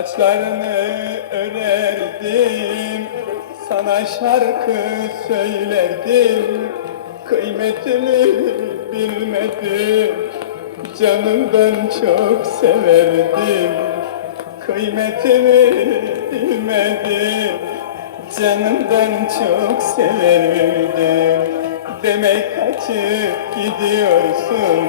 Saçlarını örerdim, sana şarkı söylerdim. Kıymetimi bilmedim, canımdan çok severdim. Kıymetimi bilmedim, canımdan çok severdim. Demek kaçıp gidiyorsun,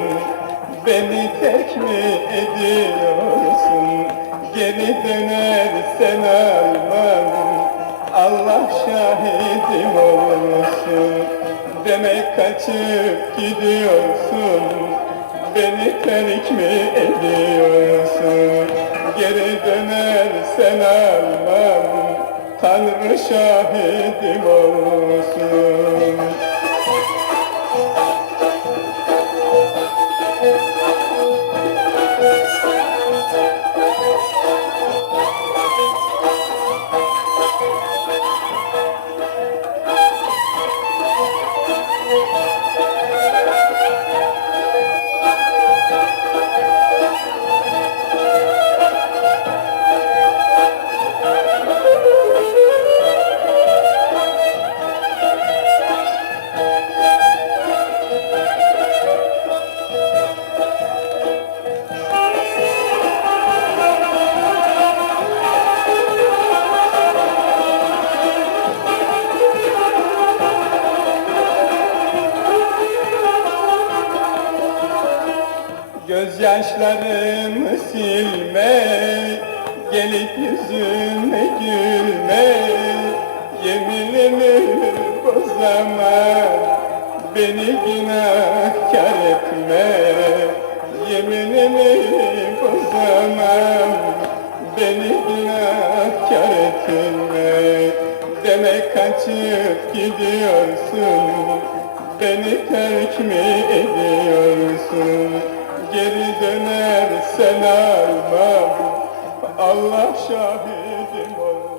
beni terk mi ediyorsun? Geri dönersen almam, Allah şahidim olsun. Demek kaçıp gidiyorsun, beni terk mi ediyorsun? Geri dönersen almam, Tanrı şahidim olsun. Gözyaşlarımı silme Gelip yüzüme gülme Yeminimi bozama Beni günahkar etme. Yeminimi bozamam Beni günahkar etme. Demek kaçıp gidiyorsun Beni terk mi ediyorsun ben ölmem Allah şahidim olur